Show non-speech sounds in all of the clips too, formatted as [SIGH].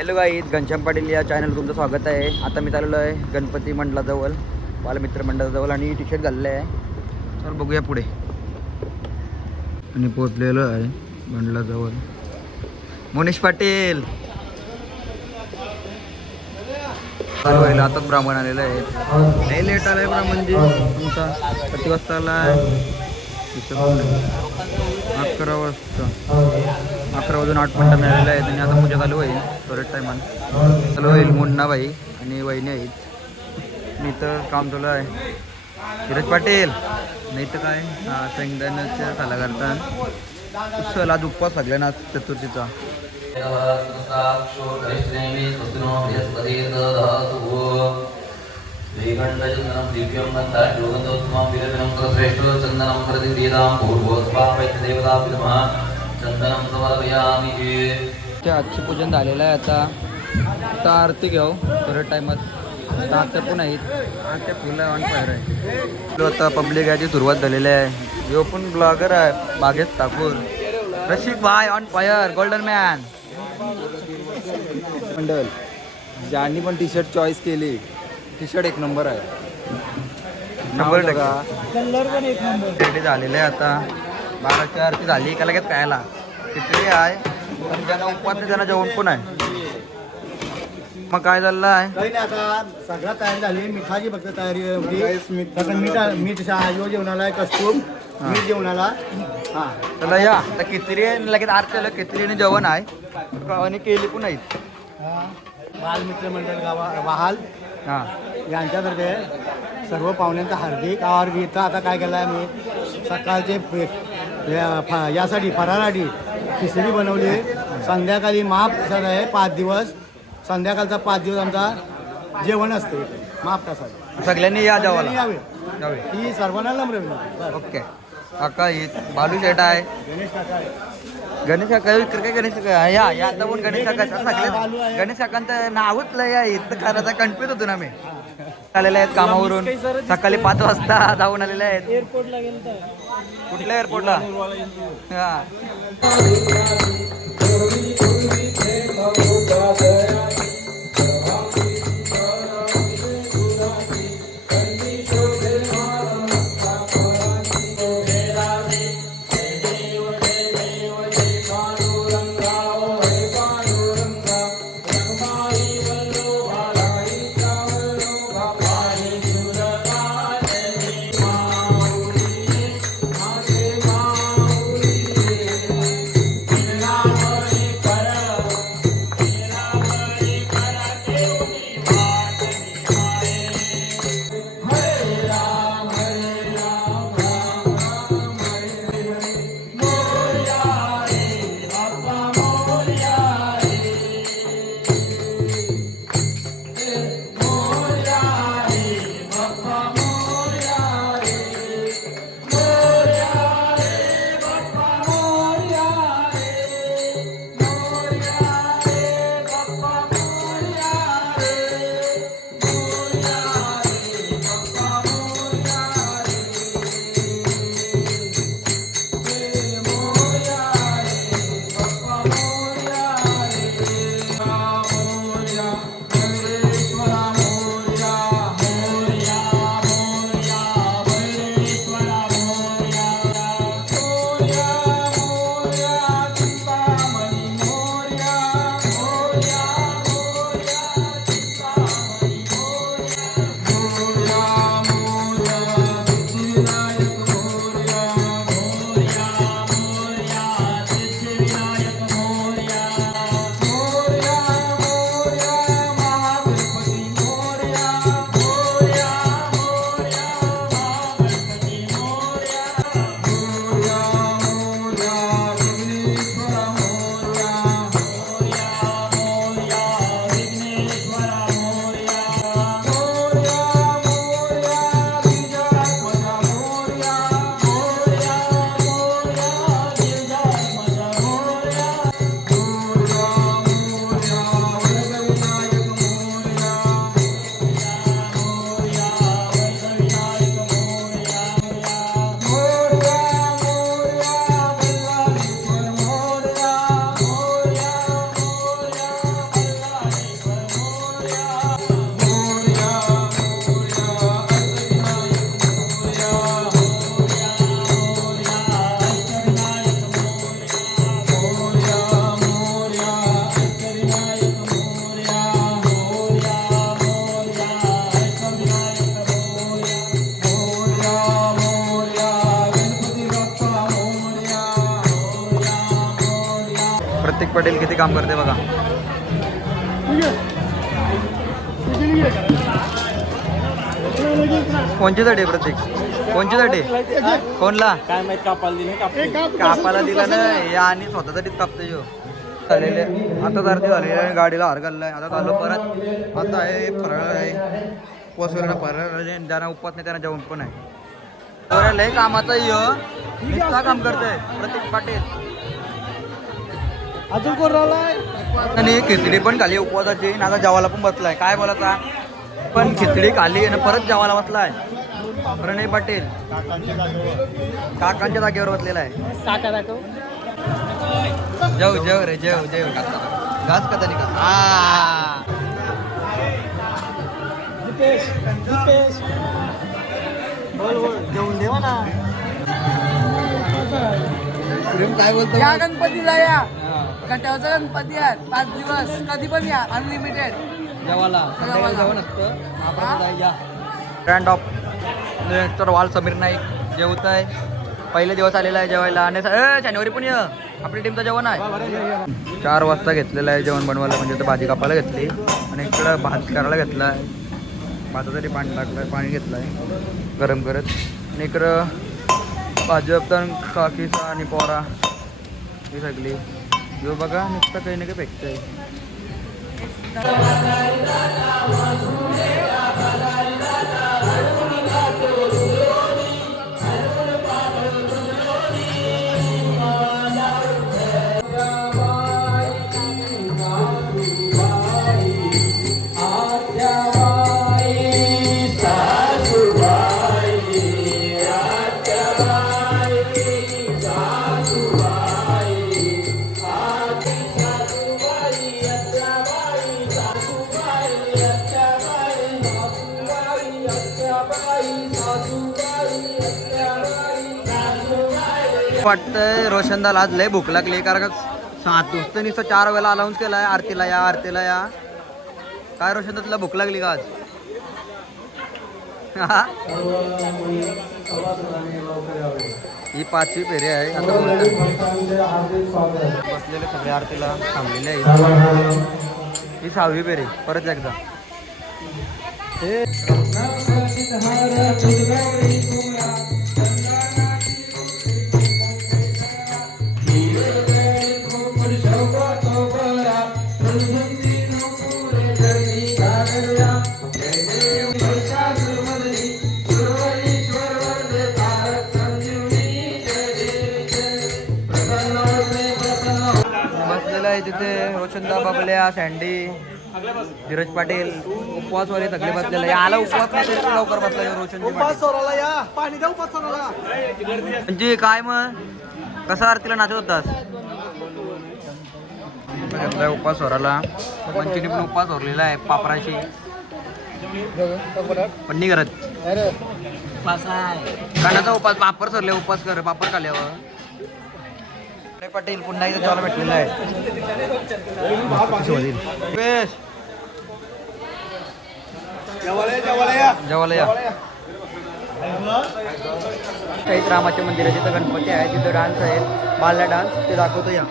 Hello guys Ghanshyam Patil या channel तुमचं स्वागत आहे. आता मी चाललो आहे गणपती मंडळाजवळ बालमित्र मंडळाजवळ आणि टी शर्ट घाललं आहे. तर बघूया पुढे. आणि पोचलेलो आहे मंडळाजवळ. मोनिश पाटील! चालू व्हायला आताच ब्राह्मण आलेलं आहे. नाही लेट आलाय ब्राह्मणजी. तुमचा किती वाजता आलाय आहे तिथं. अकरा वाजता. अकरा वाजून आठ मिनटं मिळालेलं आहेत आणि आता पूजा चालू होईल. परत टायमान. चालू होईल. मुन्नाबाई आणि वहिनी आहेत. मी तर काम चालू आहे. धीरज पाटील. नाही तर काय? हा शेंगदाण्याच्या साला करतात उत्सवाला लागला ना चतुर्थीचा. आजचे पूजन झालेलं आहे आता. आता आरती घेऊ. परत टायमात. आता आरत्या पण आहेत. आरत्या फुलं ऑन फायर आहे तो आता पब्लिक याची सुरुवात झालेली आहे. यो पण ब्लॉगर आहे. बागेत Thakur. Rashik bhai on fire golden man Mandal. ज्यांनी पण टी शर्ट चॉईस केली. टी शर्ट एक नंबर आहे. नंबर नाव टाका. रेडी झालेले आहे आता. बाराची आरती झाली का लगेच खायला किती आहे. पण ज्यांना उपवास नाही त्यांना जेवण पण आहे. मग काय चाललं आहे? काही नाही आता. सगळं तयारी झाली. मिठाची फक्त तयारी होती फक्त मीठ मीठ यो जेवणाला आहे कस्तूर. मीठ जेवणाला. हा. चला या. आता किचरी आहे आणि लगेच आरती आलं किचरी आणि जेवण आहे. गावाने केली पण आहेत. बालमित्र मंडळ गावा वाहाल. हां. यांच्यातर्फे सर्व पाहुण्यांचा हार्दिक आभार. घेता आता काय केलं आहे मी सकाळचे या- फ- यासाठी फरारासाठी खिचडी बनवली. संध्याकाळी महाप्रसाद आहे. पाच दिवस. संध्याकाळचा पाच दिवस आमचा जेवण असते महाप्रसाद सगळ्यांनी या जेवायला यावे. जाऊया. ही सर्वांना नम्र विनंती. ओके. काका ही बालू शेट आहे. गणेश काका आहे. गणेश काका इकडे काय गणेश काका? या या आता पण गणेश काका? गणेशाकांत गणेश काकांचं नावच लय आहे. इथं खरं कन्फ्युज होतो ना मी. आलेले आहेत कामावरून. सकाळी पाच वाजता जाऊन आलेले आहेत. एअरपोर्टला कुठल्या एअरपोर्टला हा. पाटील किती काम करते बघा. कोणची साठी प्रतीक? कोणची साठी कोणला? काय माहीत कापाला दिले कापाला. दिला नाही. या आणि स्वतःसाठीच कापते जो चाललेले आता अर्धी झालेली आहे गाडीला हार घाललाय. आता चाललो परत. आता आहे फराळ आहे. पोचवलेला फराळ आहे. ज्यांना उपवास नाही त्यांना जेवण पण आहे लय कामाचा यो. काम करतोय. प्रतीक पाटील. अजून कोण राहिलाय? आणि खिचडी पण खाली उपवासाची. आता जेवायला पण बसलाय. काय बोलायचा पण खिचडी खाली आणि परत जेवायला बसलाय. प्रणय पाटील. काकांच्या जागेवर बसलेला आहे. दाखव. जेव जेव रे जेव जेव. घास का तरी जेवून देवा ना. काय बोलतो या गणपतीला या. कट्यावरचा गणपती आहे पाच दिवस. कधी पण या. अनलिमिटेड. जेवण असतं ऑफ तर वाल समीर नाईक जेवत आहे. पहिले दिवस आलेला आहे जेवायला. आणि ए, जानेवारी पण ये. आपली टीमचं जेवण आहे. चार वाजता घेतलेलं आहे जेवण बनवायला. म्हणजे तर भाजी कापायला घेतली. आणि इकडं भात करायला घेतला आहे भातासाठी पाणी टाकलं आहे पाणी घेतलं आहे गरम करत. आणि इकडं भाजी काकीचा आणि पोरा. ही सगळी. जो बघा नुसतं काही ना काही भेटतंय. वाटतंय. रोशनदाल आज लय भूक लागली कारण का सात नुसतं नुसतं चार वेळेला अलाउन्स केलाय आरतीला या आरतीला या. काय रोशनदा तुला भूक लागली का आज? हा? ही पाचवी फेरी आहे. आता बसलेले सगळे आरतीला थांबलेले आहेत. ही सहावी फेरी. परत एकदा. बसलेलं बबल्या सँडी धीरज पाटील उपवासवाले सगळे बसलेले. आला उपवास नाही तरी लवकर बसला सोराला उपास सोराला म्हणजे काय मग? कसा आरतीला नाचत होतास? उपवास स्वराला पंचीने पण उपवास सोरलेला आहे पापराशी. पण नाही करत कानाचा उपास पापर सरले उपवास कर पापर खाल्यावर पाटील पुन्हा एकदा जेवायला भेटलेला आहे. काही रामाच्या मंदिरात जिथं गणपती आहे तिथं डान्स आहे. बाल्या डान्स ते दाखवतो या.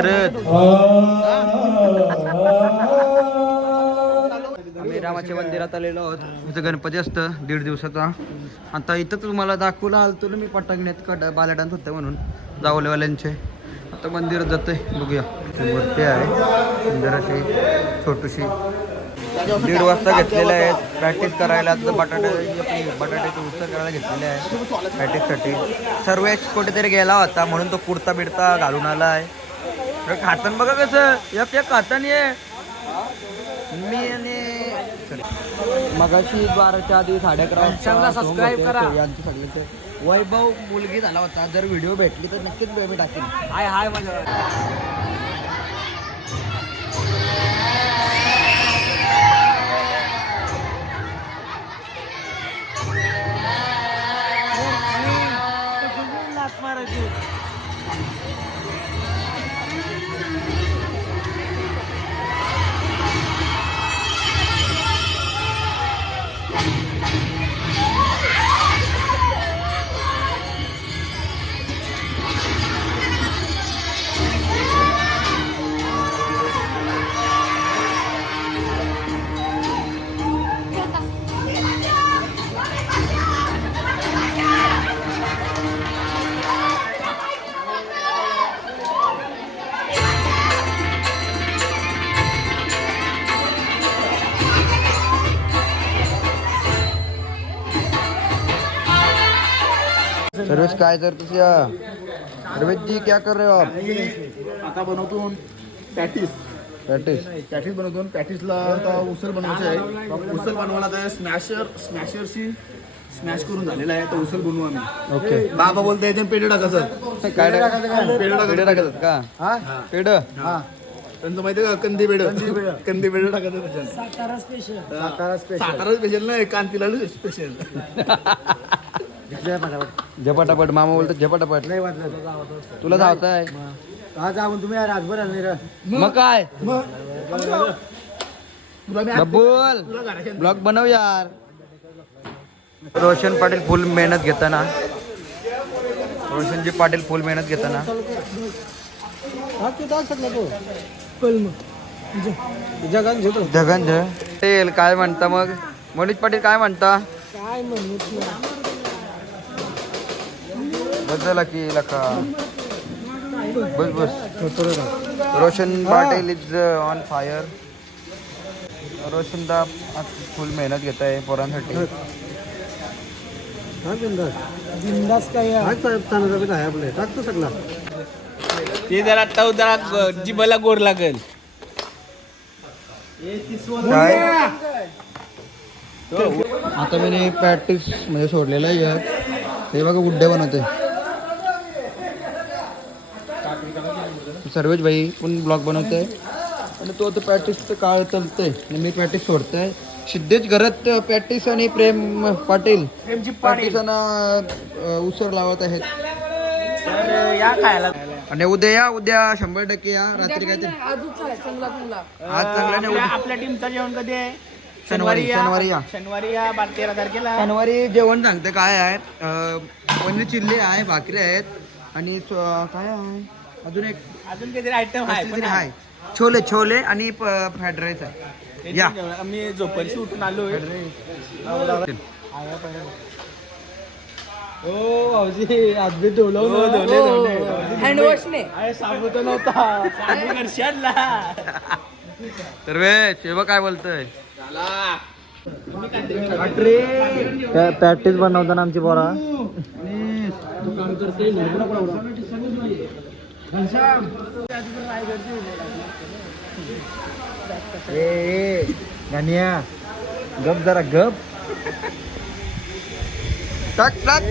करत. आम्ही रामाच्या मंदिरात आलेलो आहोत. इथं गणपती असतं दीड दिवसाचा. आता इथं तुम्हाला दाखवलं आलतो ना मी पटांगण्यात कड बालाडांत होतं म्हणून. जावलेवाल्यांचे आता मंदिरात जातोय बघूया. मूर्ती आहे सुंदर अशी छोटीशी. दीड वाजता घेतलेले आहेत. प्रॅक्टिस करायला बटाटे बटाट्याची उसळ करायला घेतलेले आहे प्रॅक्टिससाठी सर्वेश कुठेतरी गेला होता म्हणून तो कुर्ता बिडता घालून आला आहे खातान बघा कसं एक एक खातान ये मी आणि मगाशी बाराच्या आधी साडे अकरा सबस्क्राईब करा. यांची सगळ्यांचे वैभव मुलगी झाला होता. जर व्हिडिओ भेटली तर नक्कीच मी टाकेन. हाय हाय माझ्या काय तर तुझ्या? सर्वेश जी क्या कर रहे हो आप? आता बनवतो पॅटीस. प्रॅक्टिस पॅटीस बनवतो पॅटीसला आता उसल बनवायची आहे. उसल बनवायला तर स्मॅशर स्मॅशरशी स्मॅश करून झालेला आहे. तर उसल बनवू आम्ही. ओके. बाबा बोलते याच्यात पेढे टाकायचं. काय टाक- पेढे पेढे टाकायचं. टाकतात का? पेढ? त्यांचं माहिती का? कंदी पेढे. कंदी पेढे. टाकायचं त्याच्यात. सातारा स्पेशल सातारा स्पेशल नाही कांतीला स्पेशल [LAUGHS] झपाटापट मामा बोलतो झपाटापट नाही वाटलं तुला धावताय? आज आपण तुम्ही मग? काय? बब्बुल ब्लॉग बनव यार. रोशन पाटील फुल मेहनत घेताना. रोशनजी पाटील फुल मेहनत घेताना. धगन तेल काय म्हणता मग? मनोज पाटील काय म्हणता? काय म्हणत बदला की लका. बस बस. Roshan Patil is on fire Roshan da full मेहनत घेत आहे पोरांसाठी. बिंदास. बिंदास काय साहेब चांगला आहे आपले. टाकतो सगळा. ते जरा टव जरा जिबला गोर लागेल. काय? आता मी प्रॅक्टिसमध्ये सोडलेलं आहे. हे बघा गुड्डे बनवते सर्वेश भाई पण ब्लॉग बनवते आणि तो आता प्रॅक्टिसचं काळ चालतंय आणि मी प्रॅक्टिस सोडतोय सिद्धेश घरात प्रॅक्टिस आणि प्रेम पाटील। प्रॅक्टिस उसर लावत आहेत। या खायला. आणि उद्या या उद्या शंभर टक्के या. रात्री काय आज चांगला नाही आपल्या टीमचं जेवण कधी आहे? शनिवारी शनिवारी या. शनिवारी या. बारा तेरा तारखेला. शनिवारी जेवण सांगते काय आहे. पनीर चिल्ली आहे भाकरी आहेत. आणि काय आहे? अजून एक अजून काहीतरी आयटम आहे काहीतरी आहे. छोले छोले आणि फ्राईड राईस आहे. या. आम्ही झोपरीशी उठून आलोय ओ भाऊजी आज बी ठेवलं हँडवॉशने अरे सांगतो नव्हता. तर वे तेव्हा काय बोलतोय? प्रॅक्टिस बनवताना आमची ए गानिया गप जरा गप. टाक टाक.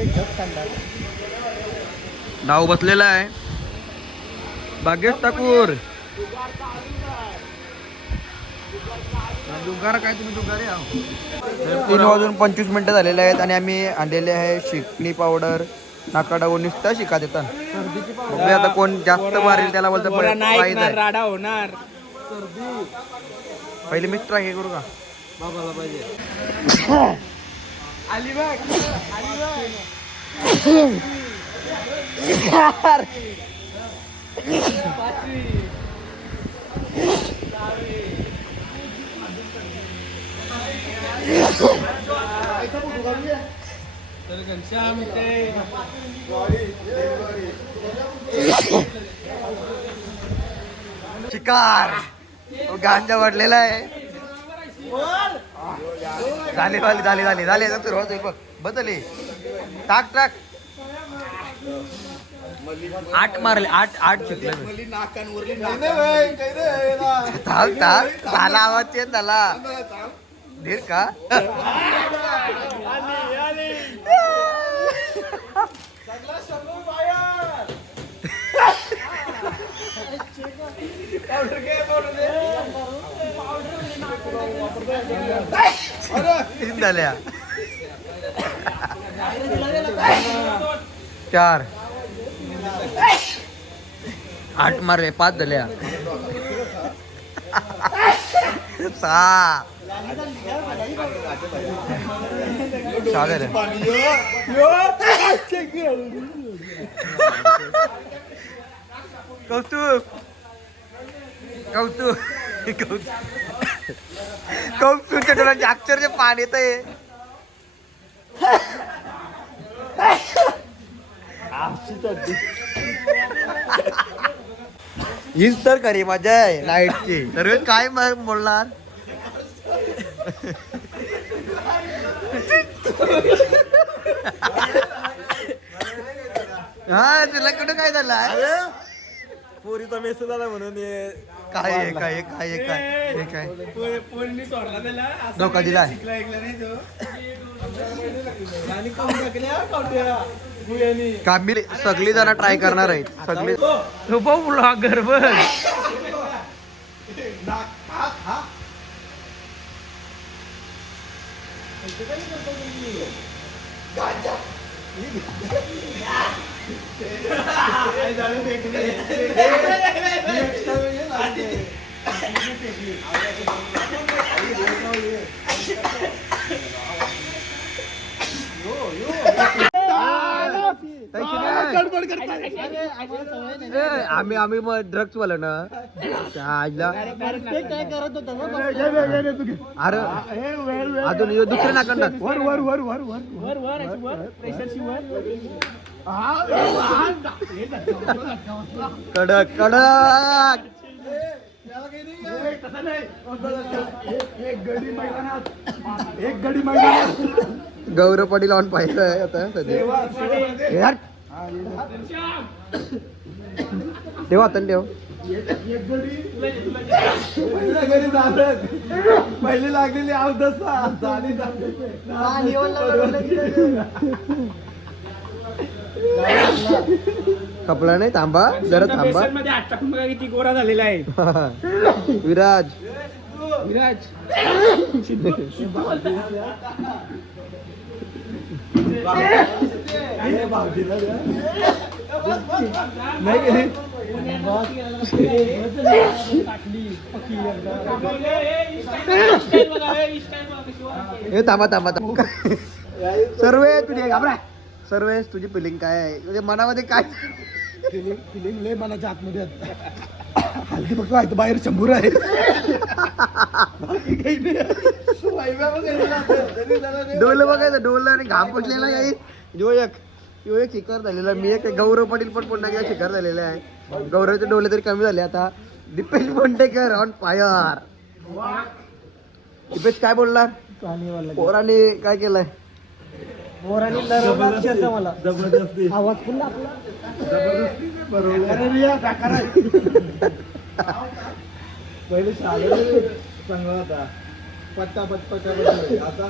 नाव बसलेला आहे. भाग्यश ठाकूर. काय तुम्ही तीन वाजून पंचवीस मिनिटं झालेले आहेत आणि आम्ही आणलेले आहे शिकणी पावडर. नाकाडावर नुसता शिका देतात. बघूया आता कोण जास्त मारेल त्याला बोलतं पोरा नाही प्राईज ऐकणार, आहे. राडा होणार. पहिले मिक्स ट्राय शिकार. गांजा वाढलेला आहे. झाले झाले झाले झाले झाले. तू रोज बघ. बदलले टाक टाक. आठ मारले आठ आठ झाला आवाज चेंज झाला. धीर का? झाल्या चार. आठ मारले पाच झाल्या. सहा. सहा झाल्या. कौतुक. कौतुक कौतुक. कौतुकच्या डोळ्यांचे अक्षरचे पाणी येत आहे. हीच तर खरी मजा आहे लाईटची तर काय मग बोलणार? हा तुला कुठं काय झालं? पोरीचा मेसेज आला म्हणून काय आहे काय आहे, काय आहे, काय हे काय? पोरीने सोडला त्याला. असं धोका ऐकलं नाही तो. आणि टाकल्या भुयानी. सगळी जण ट्राय करणार आहेत. सगळे ब्लॉगर बघ Yo, yo. आम्ही आम्ही मग ड्रग्स वाला ना. आईला अरे अजून ह्यो दुसरे नाकडणार वर वर वर वर वर कडक कडक. गौरव पाटील ऑन पाहिलं आहे आता सध्या. यार. ठेवा आता ठेव. पहिली लागलेली कपडा नाही थांबा जरा थांबा. गोरा झालेला आहे. [LAUGHS] विराज. विराज हे थांबा थांबा थांबा. [LAUGHS] सर्व तुझी घाबरा. सर्व तुझी फिलिंग काय आहे? तुझ्या मनामध्ये काय? फिलिंग लय मनाच्या आतमध्ये हल्ली फक्त आहे बाहेर शंभर आहे. डोल बघायचं डोल आणि घाम पसलेला काही जो एक यो एक शिकार झालेला मी एक गौरव पाटील पण पुन्हा एकदा शिकार झालेला आहे. गौरवचे डोले तरी कमी झाले आता. दीपेश बोंडेकर ऑन फायर दीपेश काय बोलणार पोराने काय केलंय? जबरदस्ती आवाज पुन्हा आपला. पहिले शाळेत चांगला होता. पट्टा पट पट्टा आता